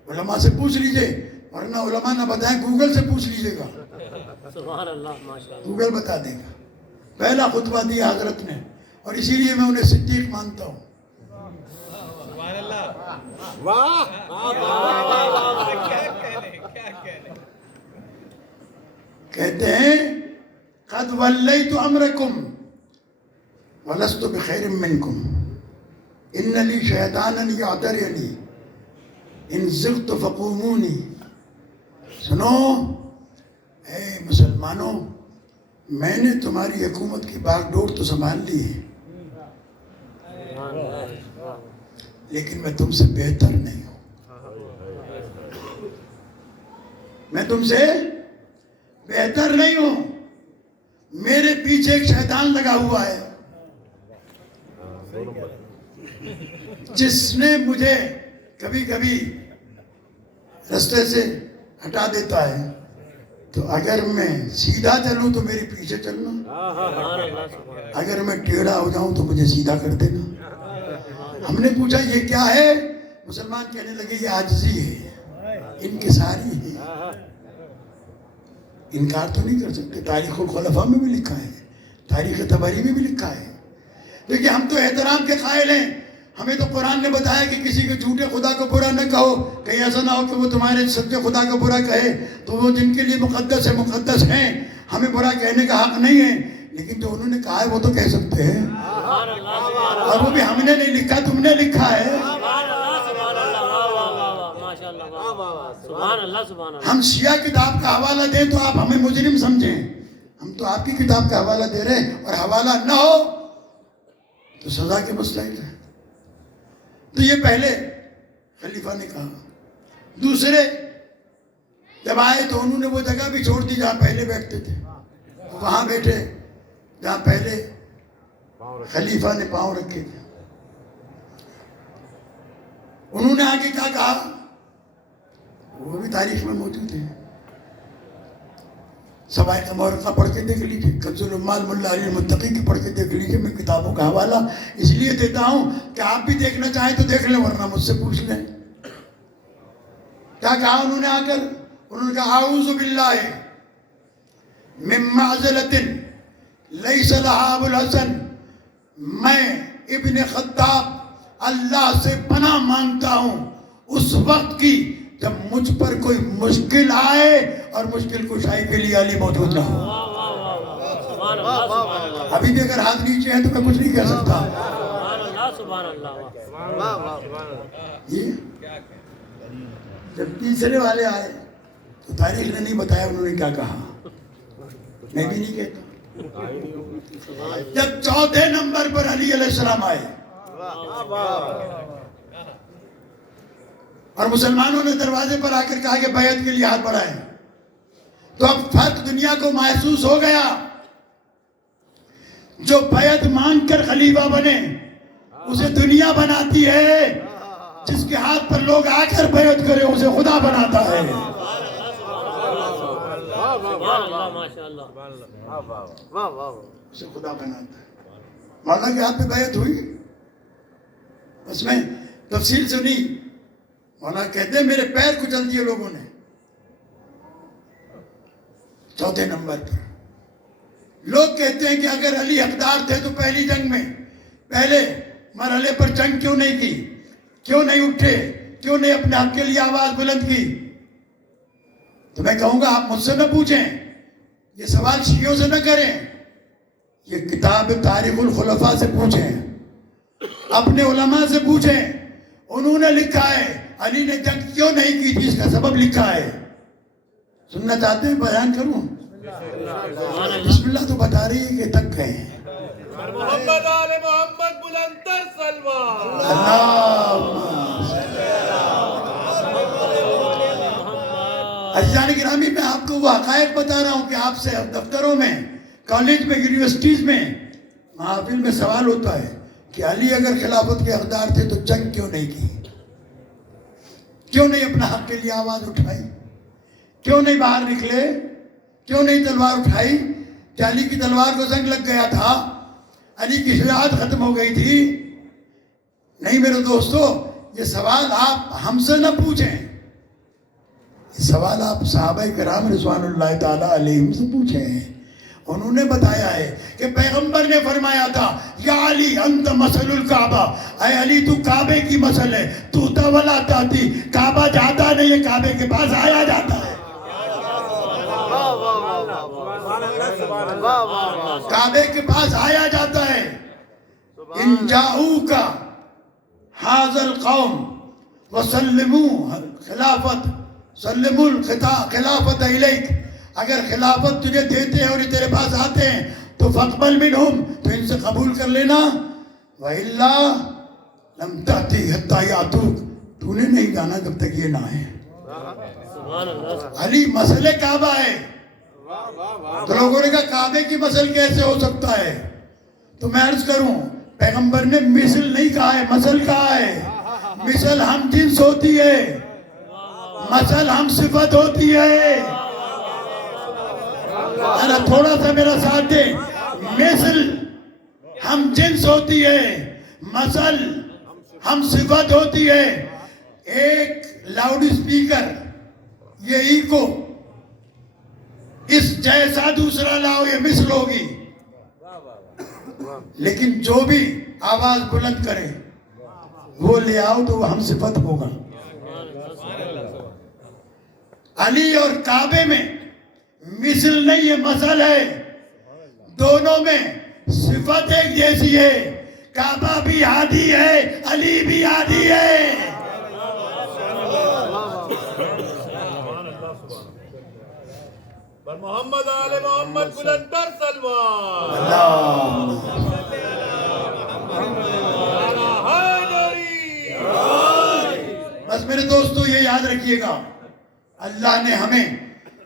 علماء سے پوچھ لیجئے، ورنہ علماء نہ بتائیں گوگل سے پوچھ لیجئے گا، گوگل بتا دے گا۔ پہلا خطبہ دیا حضرت نے، اور اسی لیے میں انہیں صدیق مانتا ہوں۔ واہ کہتے ہیں قد ولیت امرکم ولست بخیر منکم ان لی شیطانا یعترینی ان زغت فقومونی۔ سنو اے مسلمانوں، میں نے تمہاری حکومت کی باغ ڈور تو سنبھال لی ہے، لیکن میں تم سے بہتر نہیں ہوں، میں تم سے بہتر نہیں ہوں۔ میرے پیچھے ایک شیطان لگا ہوا ہے جس نے مجھے کبھی کبھی رستے سے ہٹا دیتا ہے، تو اگر میں سیدھا چلوں تو میرے پیچھے چلنا، اگر میں ٹیڑھا ہو جاؤں تو مجھے سیدھا کر دینا۔ ہم نے پوچھا یہ کیا ہے؟ مسلمان کہنے لگے یہ عاجزی ہے، انکساری ہے۔ انکار تو نہیں کر سکتے، تاریخ الخلفاء میں بھی لکھا ہے تاریخ تبری میں بھی لکھا ہے. دیکھیے ہم تو احترام کے قائل ہیں. ہمیں تو قرآن نے بتایا کہ کسی کے جھوٹے خدا کو برا نہ کہو, کہیں ایسا نہ ہو کہ وہ تمہارے سچے خدا کو برا کہے. تو وہ جن کے لیے مقدس ہے مقدس ہیں, ہمیں برا کہنے کا حق نہیں ہے. لیکن جو انہوں نے کہا ہے وہ تو کہہ سکتے ہیں, اور وہ بھی ہم نے نہیں لکھا, تم نے لکھا ہے. ہم شیعہ کتاب کا حوالہ دیں تو آپ ہمیں مجرم سمجھیں. ہم تو آپ کی کتاب کا حوالہ دے رہے ہیں, اور حوالہ نہ ہو تو سزا کے مستحق ہے. تو یہ پہلے خلیفہ نے کہا. دوسرے جب آئے تو انہوں نے وہ جگہ بھی چھوڑ دی جہاں پہلے بیٹھتے تھے, وہاں بیٹھے جہاں پہلے خلیفہ نے پاؤں رکھے تھے. انہوں نے آگے کیا کہا وہ بھی تاریخ میں موجود ہے. سوائے مورخہ پڑھ کے دیکھ لیجیے, کنز العمال ملا علی المتقی کی پڑھ کے دیکھ لیجیے. میں کتابوں کا حوالہ اس لیے دیتا ہوں کہ آپ بھی دیکھنا چاہیں تو دیکھ لیں, ورنہ مجھ سے پوچھ لیں. کیا کہا انہوں نے آ کر؟ انہوں نے کہا اعوذ باللہ من معذلۃ لیس لہا ابو الحسن, میں ابن خطاب اللہ سے پناہ مانگتا ہوں اس وقت کی جب مجھ پر کوئی مشکل آئے اور مشکل کشائی کے لیے علی موجود نہ ہو. ابھی بھی اگر ہاتھ نیچے ہیں تو میں کچھ نہیں کہہ سکتا. یہ جب تیسرے والے آئے تو تاریخ نے نہیں بتایا انہوں نے کیا کہا, میں بھی نہیں کہتا. جب چوتھے نمبر پر علی علیہ السلام آئے اور مسلمانوں نے دروازے پر آ کر کہا کہ بیعت کے لیے ہاتھ بڑھائیں, تو اب فرق دنیا کو محسوس ہو گیا. جو بیعت مانگ کر خلیفہ بنے اسے دنیا بناتی ہے, جس کے ہاتھ پر لوگ آ کر بیعت کرے اسے خدا بناتا ہے. اسے خدا بناتا ہے. مولانا کے ہاتھ پہ بیعت ہوئی, اس میں تفصیل سنی. مولانا کہتے ہیں میرے پیر کچل دیے لوگوں نے. چوتھے نمبر پر لوگ کہتے ہیں کہ اگر علی حقدار تھے تو پہلی جنگ میں پہلے مرحلے پر جنگ کیوں نہیں کی, کیوں نہیں اٹھے, کیوں نہیں اپنے حق کے لیے آواز بلند کی. تو میں کہوں گا آپ مجھ سے نہ پوچھیں, یہ سوال شیعوں سے نہ کریں, یہ کتاب تاریخ الخلفاء سے پوچھیں, اپنے علماء سے پوچھیں. انہوں نے لکھا ہے علی نے جنگ کیوں نہیں کی تھی, اس کا سبب لکھا ہے. سننا چاہتے ہیں بیان کروں؟ بسم اللہ تو بتا رہی ہے کہ تک گئے. محمد آل محمد بلندر سلمان. عزیزان گرامی, میں آپ کو وہ حقائق بتا رہا ہوں کہ آپ سے دفتروں میں, کالج میں, یونیورسٹیز میں, محافل میں سوال ہوتا ہے کہ علی اگر خلافت کے حقدار تھے تو جنگ کیوں نہیں کی, کیوں نہیں اپنا حق کے لیے آواز اٹھائی, کیوں نہیں باہر نکلے, کیوں نہیں تلوار اٹھائی. کہ علی کی تلوار کو زنگ لگ گیا تھا, علی کی شجاعت ختم ہو گئی تھی. نہیں میرے دوستو, یہ سوال آپ ہم سے نہ پوچھیں, یہ سوال آپ صحابہ کرام رضوان اللہ تعالیٰ علیہم سے پوچھیں. انہوں نے بتایا ہے کہ پیغمبر نے فرمایا تھا یا علی انت مسل الکعبہ, اے علی تو کعبے کی مسل ہے, تو تولا تاتی, کعبہ جاتا نہیں ہے, کعبے کے پاس آیا جاتا ہے. کعبے کے پاس آیا جاتا ہے. ان جاؤک ھذا القوم وسلموا خلافت, سلموا الخلافت الیک, اگر خلافت تجھے دیتے ہیں اور یہ تیرے پاس آتے ہیں تو فقبل منہم, تو ان سے قبول کر لینا. وَإِلَّا لَمْ تَأْتِي حَتَّى يَأْتُوكَ, تو نے نہیں جانا جب تک یہ نہ ہے. علی مسئلہ کعبہ ہے. تو لوگوں نے کہا کعبے کی مسل کیسے ہو سکتا ہے؟ تو میں عرض کروں, پیغمبر نے مثل نہیں کہا ہے, مسل کہا ہے. مثل ہم جنس ہوتی ہے, مسل ہم صفت ہوتی ہے. ذرا تھوڑا سا میرا ساتھ دے. مثل ہم جنس ہوتی ہے, مسل ہم صفت ہوتی ہے. ایک لاؤڈ اسپیکر, یہ ایکو, اس جیسا دوسرا لاؤ, یہ مثل ہوگی. لیکن جو بھی آواز بلند کرے وہ لے آؤ تو وہ ہم صفت ہوگا. علی اور کعبے میں مثل نہیں ہے، مثل ہے. دونوں میں صفت ایک جیسی ہے. کعبہ بھی ہادی ہے، علی بھی ہادی ہے. پر محمد آل محمد بلندر سلمان. بس میرے دوستو یہ یاد رکھیے گا، اللہ نے ہمیں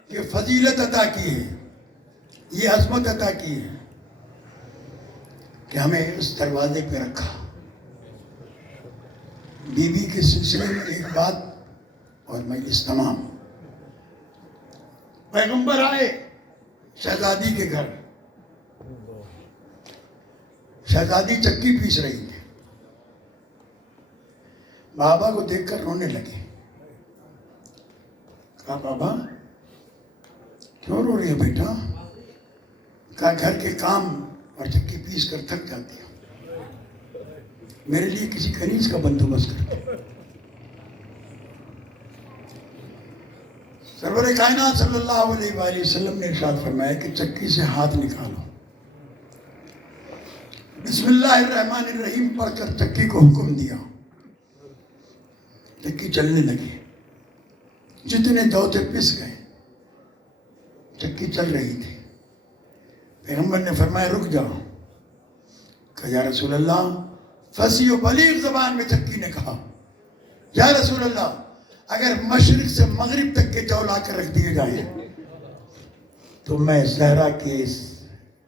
یہ فضیلت عطا کی ہے، یہ عظمت عطا کی ہے کہ ہمیں اس دروازے پہ رکھا. بی بی کے سلسلے میں ایک بات اور مجلس تمام. پیغمبر آئے شہزادی کے گھر، شہزادی چکی پیس رہی تھی. بابا کو دیکھ کر رونے لگے. کہا بابا کیوں رو رہی ہے بیٹا؟ کہا گھر کے کام اور چکی پیس کر تھک جاتی ہوں، میرے لیے کسی کنیز کا بندوبست کر. سرور کائنات صلی اللہ علیہ وآلہ وسلم نے ارشاد فرمایا کہ چکی سے ہاتھ نکالو، بسم اللہ الرحمن الرحیم پڑھ کر چکی کو حکم دیا. چکی چلنے لگی، جتنے دوتے پس گئے، چکی چل رہی تھی. پیغمبر نے فرمایا رک جاؤ. کہا یا رسول اللہ، فصیح و بلیغ زبان میں چکی نے کہا یا رسول اللہ اگر مشرق سے مغرب تک کے جو لا کر رکھ دیے جائیں تو میں زہرا کے اس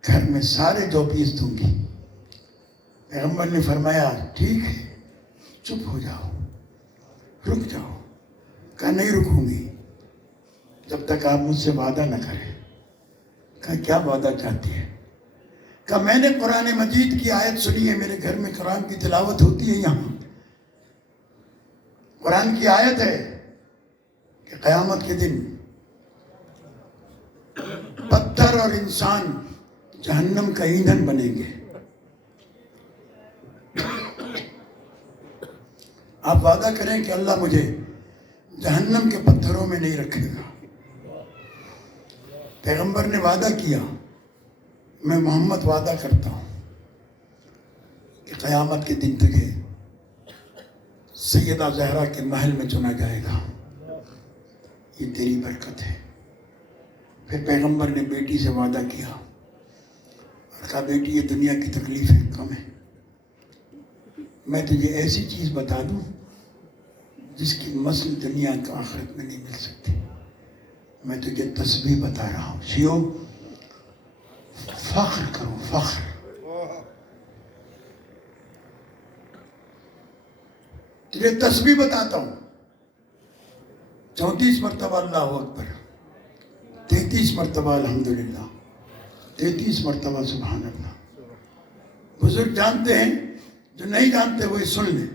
گھر میں سارے جو پیس دوں گی. پیغمبر نے فرمایا ٹھیک ہے، چپ ہو جاؤ، رک جاؤ. کہا نہیں رکوں گی جب تک آپ مجھ سے وعدہ نہ کریں. کہا کیا وعدہ چاہتی ہے؟ کہا میں نے قرآن مجید کی آیت سنی ہے، میرے گھر میں قرآن کی تلاوت ہوتی ہے. یہاں قرآن کی آیت ہے کہ قیامت کے دن پتھر اور انسان جہنم کا ایندھن بنیں گے. آپ وعدہ کریں کہ اللہ مجھے جہنم کے پتھروں میں نہیں رکھے گا. پیغمبر نے وعدہ کیا، میں محمد وعدہ کرتا ہوں کہ قیامت کے دن تجھے سیدہ زہرا کے محل میں چنا جائے گا، یہ تیری برکت ہے. پھر پیغمبر نے بیٹی سے وعدہ کیا اور کہا بیٹی یہ دنیا کی تکلیفیں کم ہے، میں تجھے ایسی چیز بتا دوں جس کی مثل دنیا کا آخرت میں نہیں مل سکتی. میں تجھے تسبیح بتا رہا ہوں. شیعو فخر کرو، فخر. تجھے تسبیح بتاتا ہوں. 34 مرتبہ اللہ اکبر، 33 مرتبہ الحمدللہ، 33 مرتبہ سبحان اللہ. بزرگ جانتے ہیں، جو نہیں جانتے وہی سن لیں.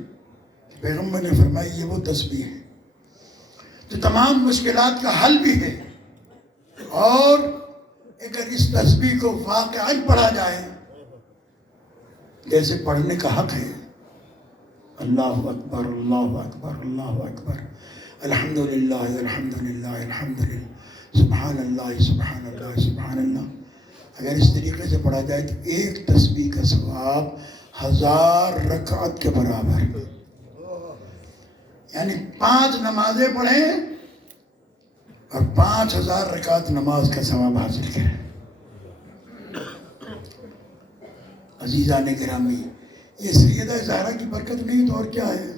پیغمبر نے فرمائی یہ وہ تسبیح ہے جو تمام مشکلات کا حل بھی ہے، اور اگر اس تسبیح کو واقعاً پڑھا جائے جیسے پڑھنے کا حق ہے، اللہ اکبر اللہ اکبر اللہ اکبر، الحمدللہ الحمدللہ الحمدللہ، سبحان اللہ سبحان اللہ سبحان اللہ، اگر اس طریقے سے پڑھا جائے تو ایک تسبیح کا ثواب 1000 رکعت کے برابر ہے. یعنی 5 نمازیں پڑھیں اور 5000 رکعت نماز کا ثواب حاصل کریں. عزیزان گرامی، یہ سیدہ زہرا کی برکت نہیں تو اور کیا ہے.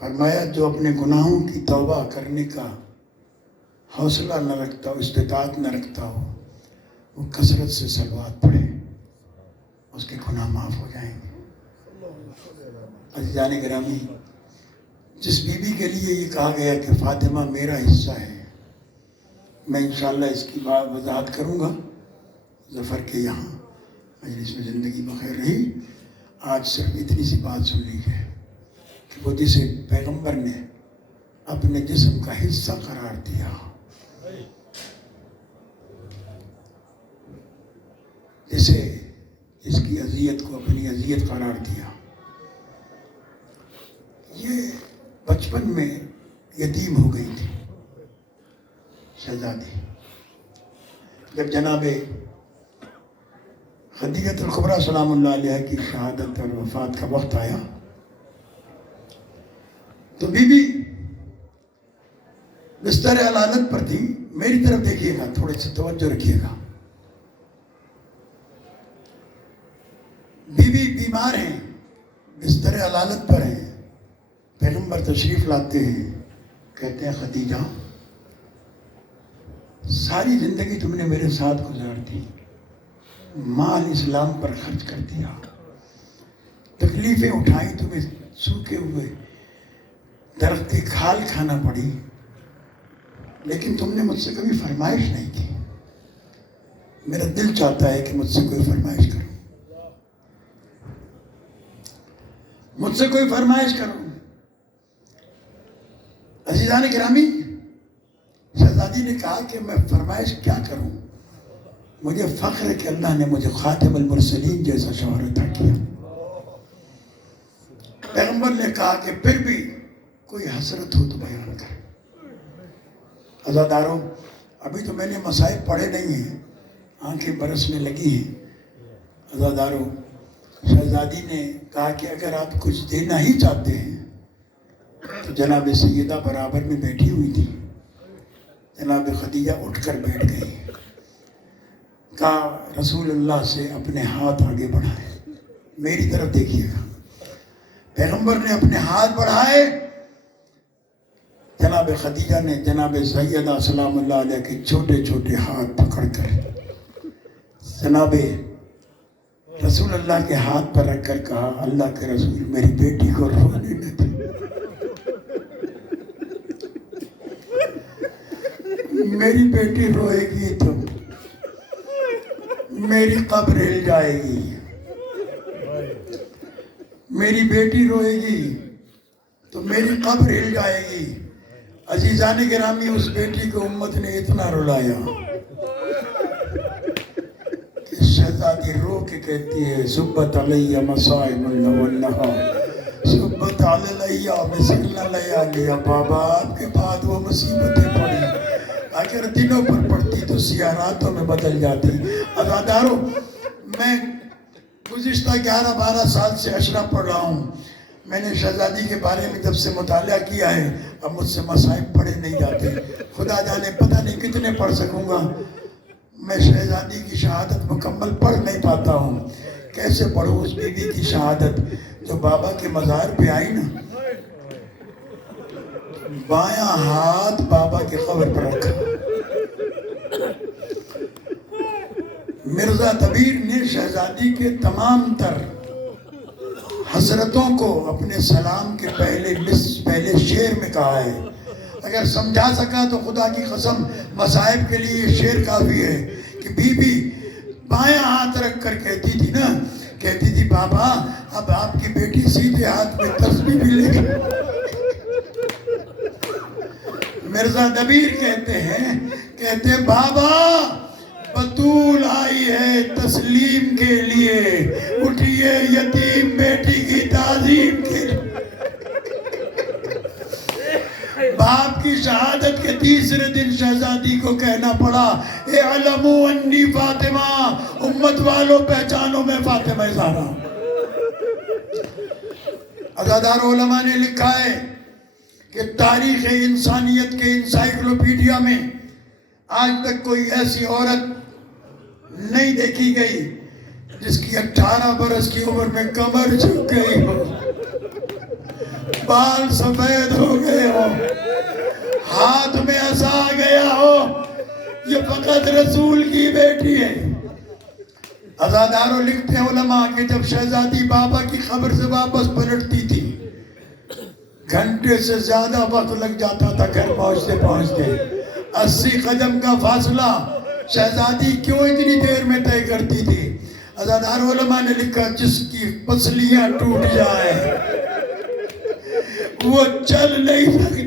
فرمایا جو اپنے گناہوں کی توبہ کرنے کا حوصلہ نہ رکھتا ہو، استطاعت نہ رکھتا ہو، وہ کثرت سے صلوات پڑھے، اس کے گناہ معاف ہو جائیں گے. عزیزان گرامی، جس بی بی کے لیے یہ کہا گیا کہ فاطمہ میرا حصہ ہے، میں انشاءاللہ اس کی وضاحت کروں گا ظفر کے یہاں. مجلس میں زندگی بخیر رہی. آج صرف اتنی سی بات سن لیجیے کہ وہ جسے پیغمبر نے اپنے جسم کا حصہ قرار دیا، جسے اس کی اذیت کو اپنی اذیت قرار دیا. یہ بچپن میں یتیم ہو گئی تھی شہزادی. جب جناب خدیجہ الکبریٰ سلام اللہ علیہ کی شہادت اور وفات کا وقت آیا تو بی بی بستر علالت پر تھی. میری طرف دیکھیے گا، تھوڑے سے توجہ رکھیے گا. بی بی بیمار ہیں، بستر علالت پر ہیں. پیغمبر تشریف لاتے ہیں، کہتے ہیں خدیجہ ساری زندگی تم نے میرے ساتھ گزار دی، مال اسلام پر خرچ کر دیا، تکلیفیں اٹھائیں، تمہیں سوکھے ہوئے درخت کی کھال کھانا پڑی، لیکن تم نے مجھ سے کبھی فرمائش نہیں کی. میرا دل چاہتا ہے کہ مجھ سے کوئی فرمائش کرو، مجھ سے کوئی فرمائش کرو. عزیزان گرامی، شہزادی نے کہا کہ میں فرمائش کیا کروں؟ مجھے فخر ہے کہ اللہ نے مجھے خاتم المرسلین جیسا شوہر عطا کیا. پیغمبر نے کہا کہ پھر بھی کوئی حسرت ہو تو بیان کر. عزاداروں، ابھی تو میں نے مصائب پڑھے نہیں ہیں، آنکھیں برسنے لگی ہیں. عزاداروں، شہزادی نے کہا کہ اگر آپ کچھ دینا ہی چاہتے ہیں تو جناب سیدہ برابر میں بیٹھی ہوئی تھی. جناب خدیجہ اٹھ کر بیٹھ گئی. کہا رسول اللہ سے اپنے ہاتھ آگے بڑھائے. میری طرف دیکھیے گا. پیغمبر نے اپنے ہاتھ بڑھائے. جناب خدیجہ نے جناب سیدہ سلام اللہ علیہ کے چھوٹے چھوٹے ہاتھ پکڑ کر جناب رسول اللہ کے ہاتھ پر رکھ کر کہا اللہ کے رسول میری بیٹی کو رونے نہ دے. میری بیٹی روئے گی تو میری قبر ہل جائے گی. میری بیٹی روئے گی تو میری قبر ہل جائے گی. عزیزان گرامی، اس بیٹی کو امت نے اتنا رلایا کہ شہزادی رو کے کہتی ہے سبت علیہ مصائب والنہار سبت علیہ مسکن لیالی. بابا آپ کے بعد وہ مصیبتیں پڑی، اگر دنوں پر پڑتی تو سیاہ راتوں میں بدل جاتی. عزاداروں، میں گزشتہ 11-12 سال سے اشرا پڑھ رہا ہوں. میں نے شہزادی کے بارے میں جب سے مطالعہ کیا ہے اب مجھ سے مصائب پڑھے نہیں جاتے. خدا جانے پتہ نہیں کتنے پڑھ سکوں گا. میں شہزادی کی شہادت مکمل پڑھ نہیں پاتا ہوں. کیسے پڑھوں اس بی بی کی شہادت جو بابا کے مزار پہ آئی نا، بایاں ہاتھ بابا کے قبر پر رکھا. مرزا دبیر نے شہزادی کے تمام تر حسرتوں کو اپنے سلام کے پہلے شعر میں کہا ہے. اگر سمجھا سکا تو خدا کی قسم مصائب کے لیے یہ شعر کافی ہے کہ بی بی بایاں ہاتھ رکھ کر کہتی تھی نا، کہتی تھی بابا اب آپ کی بیٹی سیدھے ہاتھ میں تسبیح بھی لے گی. مرزا دبیر کہتے ہیں بابا بطول آئی ہے تسلیم کے لیے، اٹھیے یتیم بیٹی کی تعظیم کے لیے. باپ کی شہادت کے تیسرے دن شہزادی کو کہنا پڑا اعلموا انی فاطمہ، امت والوں پہچانو میں فاطمہ زہرا. عزادار علماء نے لکھا ہے کہ تاریخ انسانیت کے انسائیکلوپیڈیا میں آج تک کوئی ایسی عورت نہیں دیکھی گئی جس کی 18 برس کی عمر میں کمر جھک گئی ہو، بال سفید ہو گئے ہو، ہاتھ میں عصا آ گیا ہو. یہ فقط رسول کی بیٹی ہے. عزاداروں لکھتے ہیں علماء کہ جب شہزادی بابا کی خبر سے واپس پلٹتی تھی گھنٹے سے زیادہ وقت لگ جاتا تھا گھر پہنچتے. 80 قدم کا فاصلہ شہزادی کیوں اتنی دیر میں طے کرتی تھی؟ عزادار علماء نے لکھا جس کی پسلیاں ٹوٹ جائیں وہ چل نہیں سکتی.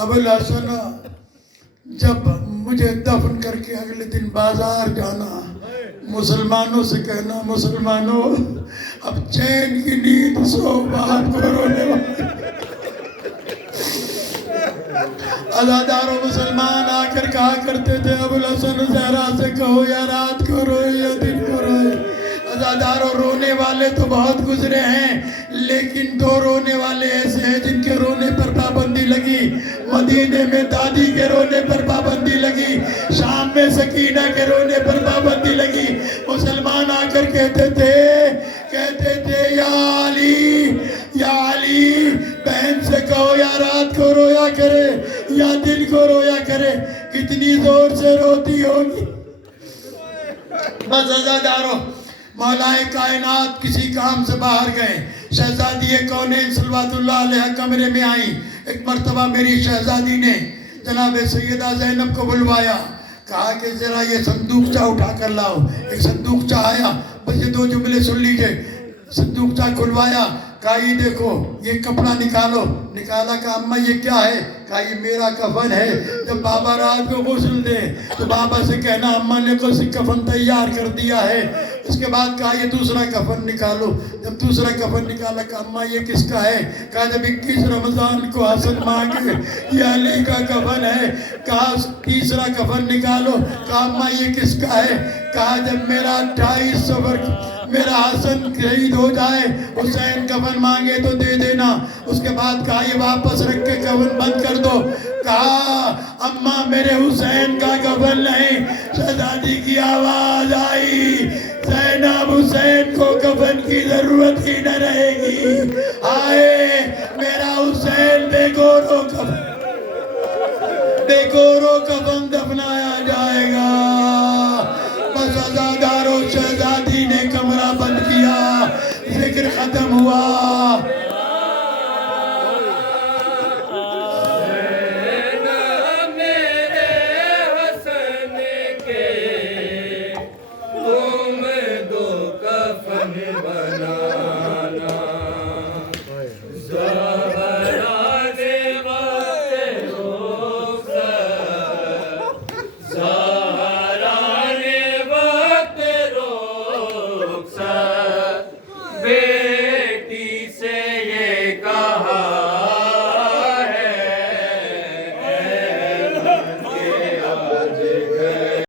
ابو الحسن جب مجھے دفن کر کے اگلے دن بازار جانا، مسلمانوں سے کہنا مسلمانوں اب چین کی نیند سو، بات کو رونے والے عزاداروں مسلمان آ کر کہا کرتے تھے ابو الحسن زہرا سے کہو یا رات کو روئے یا دن کو روئے۔ عزاداروں رونے والے تو بہت گزرے ہیں، لیکن دو رونے والے ایسے ہیں جن کے رونے پر پابندی لگی۔ مدینے میں دادی کے رونے پر پابندی لگی، شام میں سکینہ کے رونے پر پابندی لگی۔ مسلمان آ کر کہتے تھے یا علی بہن سے کہو یا رات کو رویا کرے یا دن کو رویا کرے۔ کتنی زور سے روتی ہوگی۔ بس عزاداروں، مولا کائنات کسی کام سے باہر گئے، شہزادی کونین صلوات اللہ علیہ کمرے میں آئیں۔ ایک مرتبہ میری شہزادی نے جناب سیدہ زینب کو بلوایا، کہا کہ ذرا یہ صندوقچہ اٹھا کر لاؤ۔ ایک صندوقچہ آیا، بس یہ دو جملے سن لیجئے۔ صندوقچہ کھلوایا، کہا یہ دیکھو یہ کپڑا نکالو۔ نکالا، کہا اماں یہ کیا ہے؟ کہا یہ میرا کفن ہے، جب بابا رات کو غسل دے تو بابا سے کہنا اماں نے کفن تیار کر دیا ہے۔ اس کے بعد کہا یہ دوسرا کفن نکالو۔ جب دوسرا کفن نکالا، کہا اماں یہ کس کا ہے؟ کہا جب 21 رمضان کو حسن مانگے یہ علی کا کفن ہے۔ کہا تیسرا کفن نکالو۔ کہا اماں یہ کس کا ہے؟ کہا جب میرا 28 صفر میرا حسن شہید ہو جائے حسین کفن مانگے تو دے دینا۔ اس کے بعد کہا یہ واپس رکھ کے کفن بند کر دو۔ کہا اماں میرے حسین کا کفن نہیں۔ شہزادی کی آواز آئی، زینب حسین کو کفن کی ضرورت ہی نہ رہے گی۔ آئے میرا حسین بے گورو کفن دفنایا جائے گا۔